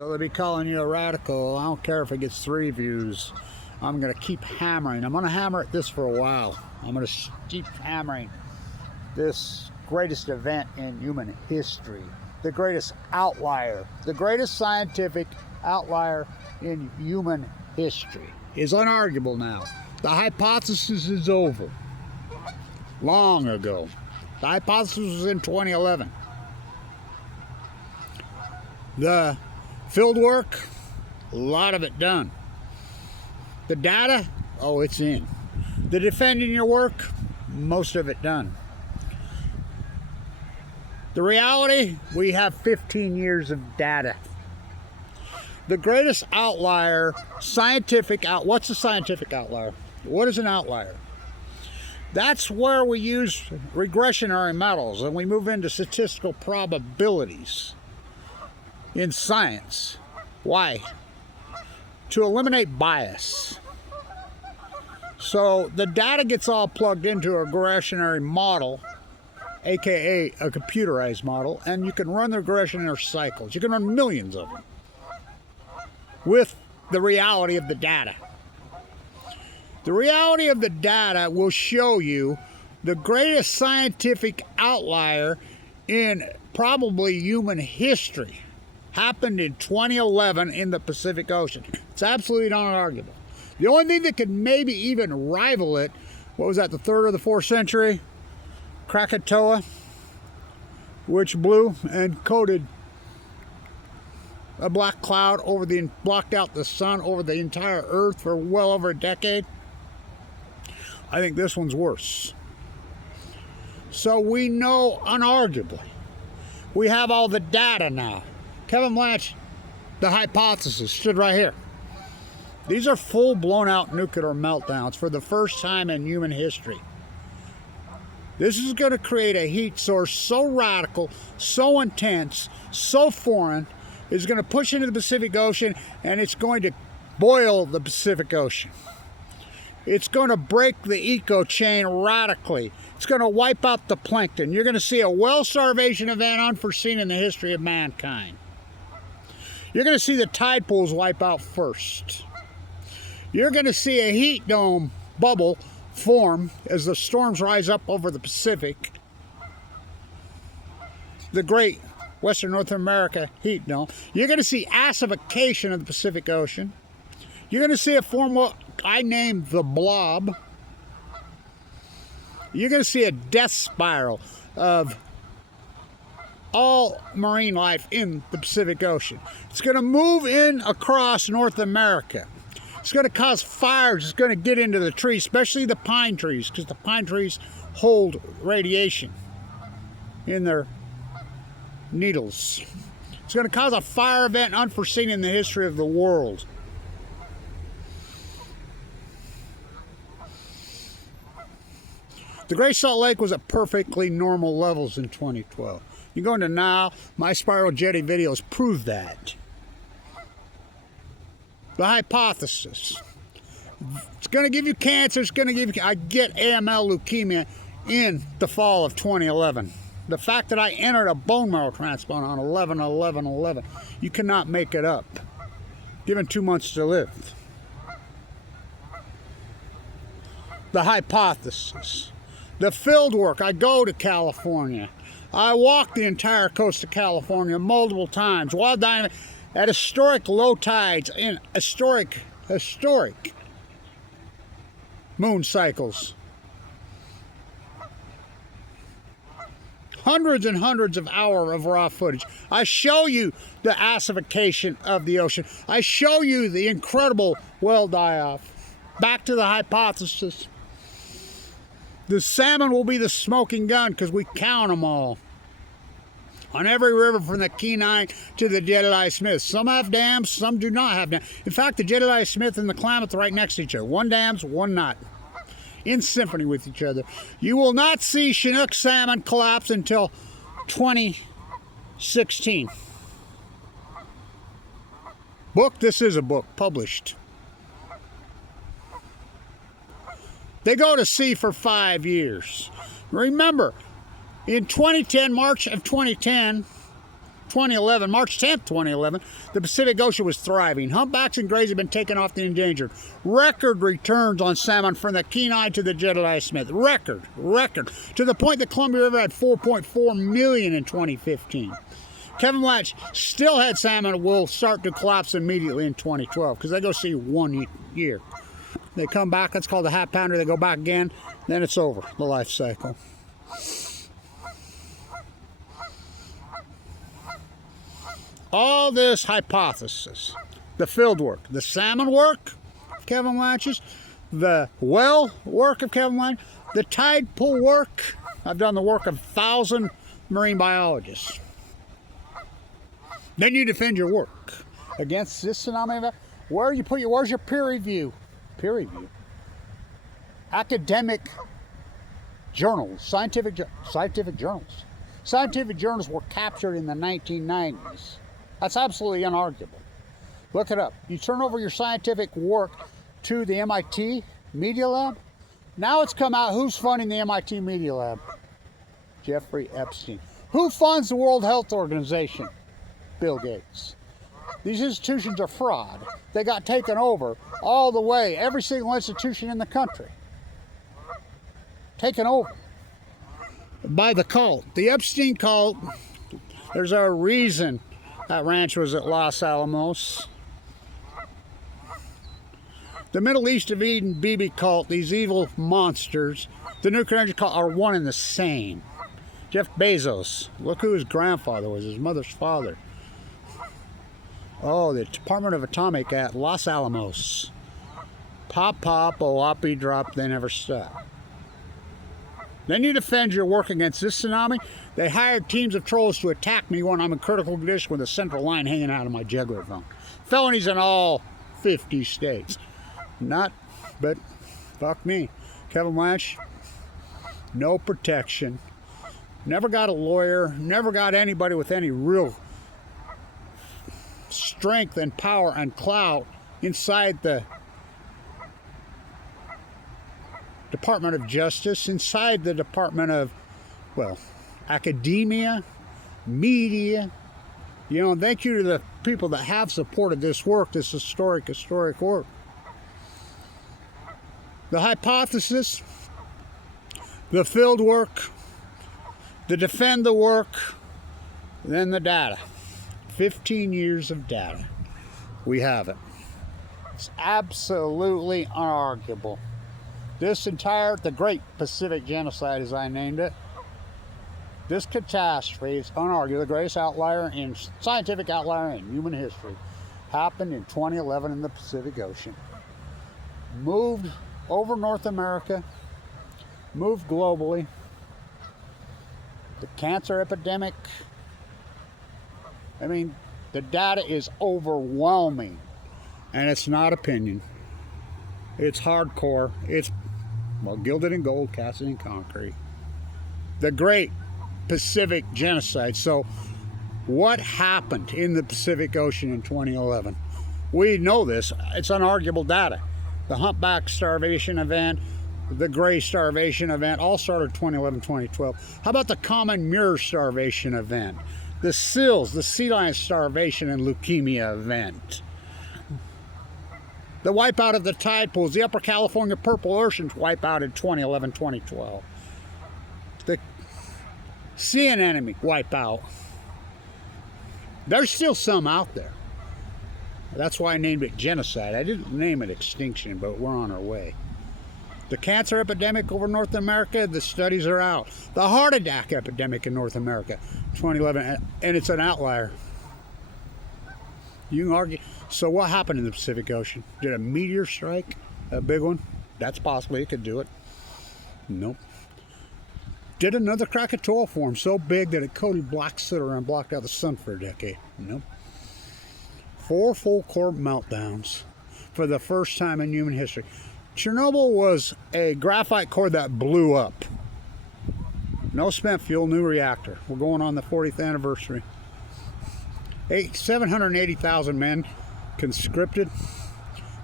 So they'll be calling you a radical. I don't care if it gets 3 views. I'm going to keep hammering. I'm going to hammer at this for a while. I'm going to keep hammering this greatest event in human history. The greatest outlier. The greatest scientific outlier in human history is unarguable now. The hypothesis is over. Long ago. The hypothesis was in 2011. The field work, a lot of it done. The data, oh, it's in. The defending your work, most of it done. The reality, we have 15 years of data. The greatest outlier, what's a scientific outlier? What is an outlier? That's where we use regressionary methods and we move into statistical probabilities in science. Why? To eliminate bias. So the data gets all plugged into a regressionary model, aka a computerized model, and you can run the regressionary cycles. You can run millions of them with the reality of the data. The reality of the data will show you the greatest scientific outlier in probably human history happened in 2011 in the Pacific Ocean. It's absolutely unarguable. The only thing that could maybe even rival it, what was that, the 3rd or the 4th century? Krakatoa, which blew and coated a black cloud over blocked out the sun over the entire earth for well over a decade. I think this one's worse. So we know unarguably. We have all the data now. Kevin Blanch, the hypothesis, stood right here. These are full blown out nuclear meltdowns for the first time in human history. This is going to create a heat source so radical, so intense, so foreign, it's going to push into the Pacific Ocean and it's going to boil the Pacific Ocean. It's going to break the eco chain radically. It's going to wipe out the plankton. You're going to see a whale starvation event unforeseen in the history of mankind. You're going to see the tide pools wipe out first. You're going to see a heat dome bubble form as the storms rise up over the Pacific. The great Western North America heat dome. You're going to see acidification of the Pacific Ocean. You're going to see it form what I named the blob. You're going to see a death spiral of all marine life in the Pacific Ocean. It's going to move in across North America. It's going to cause fires. It's going to get into the trees, especially the pine trees, because the pine trees hold radiation in their needles. It's going to cause a fire event unforeseen in the history of the world. The Great Salt Lake was at perfectly normal levels in 2012. You go into now, my spiral jetty videos prove that. The hypothesis. It's going to give you cancer. It's going to give you, I get AML leukemia in the fall of 2011. The fact that I entered a bone marrow transplant on 11/11/11, you cannot make it up. Given 2 months to live. The hypothesis. The field work. I go to California. I walk the entire coast of California multiple times. Wild dynamite at historic low tides in historic moon cycles. Hundreds and hundreds of hours of raw footage. I show you the acidification of the ocean. I show you the incredible well die-off. Back to the hypothesis. The salmon will be the smoking gun because we count them all. On every river from the Kenai to the Jedediah Smith. Some have dams, some do not have dams. In fact, the Jedediah Smith and the Klamath are right next to each other. One dams, one not. In symphony with each other. You will not see Chinook salmon collapse until 2016. Book, this is a book, published. They go to sea for 5 years. Remember, in 2010, March of 2010, 2011, March 10th, 2011, the Pacific Ocean was thriving. Humpbacks and grays had been taken off the endangered. Record returns on salmon from the Kenai to the Jedediah Smith. Record. To the point that Columbia River had 4.4 million in 2015. Kevin Blanch still had salmon will start to collapse immediately in 2012 because they go see 1 year. They come back, that's called a half pounder, they go back again, then it's over, the life cycle. All this hypothesis, the field work, the salmon work of Kevin Blanch's, the well work of Kevin Blanch, the tide pool work, I've done the work of 1,000 marine biologists. Then you defend your work against this tsunami event. Where's your peer review? Peer review. Academic journals, scientific journals. Scientific journals were captured in the 1990s. That's absolutely unarguable. Look it up. You turn over your scientific work to the MIT Media Lab. Now it's come out who's funding the MIT Media Lab. Jeffrey Epstein. Who funds the World Health Organization? Bill Gates. These institutions are fraud. They got taken over all the way, every single institution in the country. Taken over by the cult. The Epstein cult, there's a reason that ranch was at Los Alamos. The Middle East of Eden BB cult, these evil monsters, the nuclear energy cult are one and the same. Jeff Bezos, look who his grandfather was, his mother's father. Oh, the Department of Atomic at Los Alamos. Pop, oppie drop, they never stop. Then you defend your work against this tsunami. They hired teams of trolls to attack me when I'm in critical condition with a central line hanging out of my jugular vein. Felonies in all 50 states. But fuck me. Kevin Blanch, no protection. Never got a lawyer, never got anybody with any real strength and power and clout inside the Department of Justice, inside the Department of, well, academia, media. You know, thank you to the people that have supported this work, this historic work. The hypothesis, the field work, the defend the work, then the data. 15 years of data. We have it. It's absolutely unarguable. The Great Pacific Genocide, as I named it, this catastrophe is unarguable, the greatest scientific outlier in human history, happened in 2011 in the Pacific Ocean. Moved over North America, moved globally. The cancer epidemic, I mean, the data is overwhelming, and it's not opinion. It's hardcore. It's, well, gilded in gold, casted in concrete. The Great Pacific Genocide. So, what happened in the Pacific Ocean in 2011? We know this. It's unarguable data. The humpback starvation event, the gray starvation event, all started 2011, 2012. How about the common mirror starvation event? The seals, the sea lion starvation and leukemia event. The wipeout of the tide pools, the Upper California Purple Oceans wipeout in 2011, 2012. The sea anemone wipeout. There's still some out there. That's why I named it genocide. I didn't name it extinction, but we're on our way. The cancer epidemic over North America, the studies are out. The heart attack epidemic in North America, 2011, and it's an outlier. You can argue. So what happened in the Pacific Ocean? Did a meteor strike? A big one? That's possible. It could do it. Nope. Did another Krakatoa form so big that it coated black soot around and blocked out the sun for a decade? Nope. 4 full core meltdowns for the first time in human history. Chernobyl was a graphite core that blew up. No spent fuel, new reactor. We're going on the 40th anniversary. 780,000 men conscripted,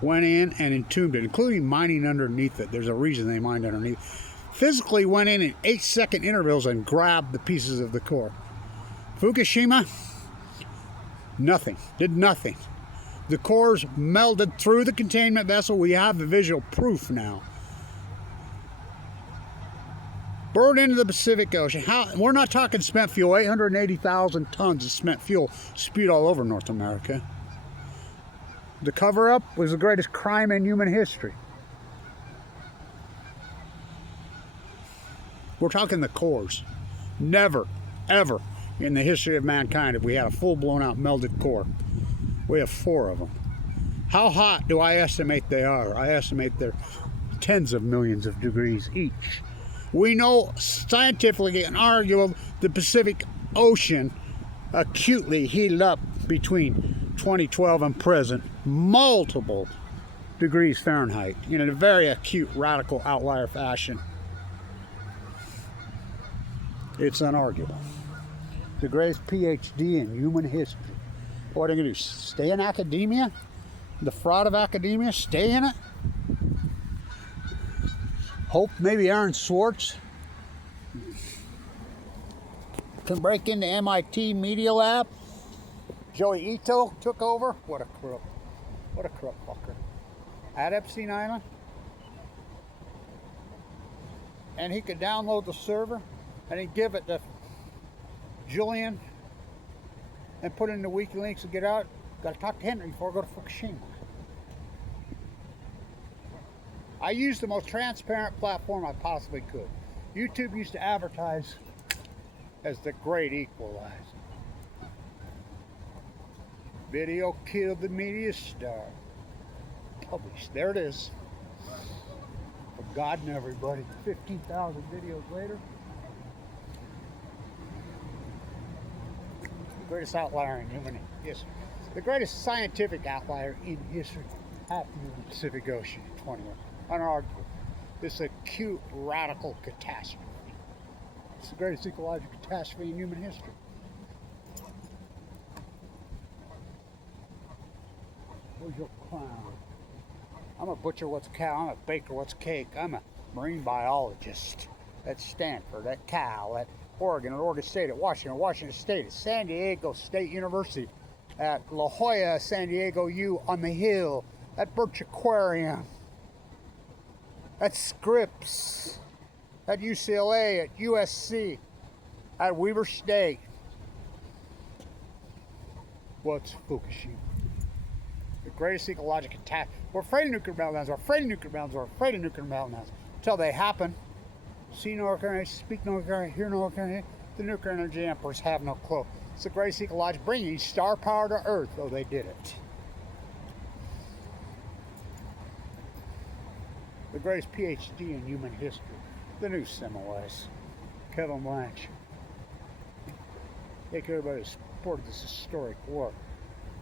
went in and entombed it, including mining underneath it. There's a reason they mined underneath. Physically went in 8-second intervals and grabbed the pieces of the core. Fukushima, Nothing. Did nothing. The cores melded through the containment vessel. We have the visual proof now. Burned into the Pacific Ocean. We're not talking spent fuel. 880,000 tons of spent fuel spewed all over North America. The cover-up was the greatest crime in human history. We're talking the cores. Never, ever in the history of mankind have we had a full-blown out melded core. We have 4 of them. How hot do I estimate they are? I estimate they're tens of millions of degrees each. We know scientifically and arguably the Pacific Ocean acutely heated up between 2012 and present, multiple degrees Fahrenheit in a very acute radical outlier fashion. It's unarguable. The greatest PhD in human history. What are you going to do? Stay in academia? The fraud of academia? Stay in it? Hope maybe Aaron Swartz can break into MIT Media Lab. Joey Ito took over. What a crook. What a crook fucker. At Epstein Island. And he could download the server and he'd give it to Julian and put it into WikiLeaks and get out. Got to talk to Henry before I go to Fukushima. I used the most transparent platform I possibly could. YouTube used to advertise as the great equalizer. Video killed the media star. Published. There it is. Forgotten everybody. 15,000 videos later. The greatest outlier in human history. The greatest scientific outlier in history happened in the Pacific Ocean in 21. Unarguable. This acute radical catastrophe. It's the greatest ecological catastrophe in human history. Where's your clown? I'm a butcher what's cow, I'm a baker what's cake, I'm a marine biologist at Stanford, at Cal, at Oregon, at Oregon State, at Washington State, at San Diego State University, at La Jolla, San Diego U on the Hill, at Birch Aquarium, at Scripps, at UCLA, at USC, at Weber State. What's Fukushima? The greatest ecological attack. We're afraid of nuclear meltdowns, we're afraid of nuclear meltdowns, we're afraid of nuclear meltdowns. Until they happen, see no occurrence, speak no occurrence, hear no occurrence, the nuclear energy emperors have no clue. It's the greatest ecological, bringing star power to Earth, though they did it. The greatest PhD in human history. The new Semmelweis. Kevin Blanch. Thank everybody who supported this historic war.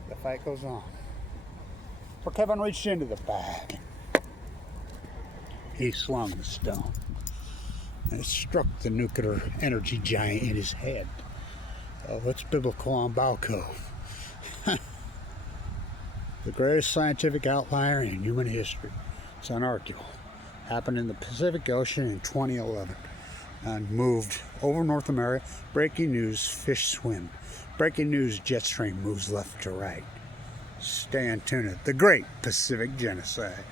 The fight goes on. For Kevin reached into the bag. He slung the stone. And it struck the nuclear energy giant in his head. Oh, it's biblical on Balco. The greatest scientific outlier in human history. It's unarguable. Happened in the Pacific Ocean in 2011 and moved over North America. Breaking news, fish swim. Breaking news, jet stream moves left to right. Stay in tune. The Great Pacific Genocide.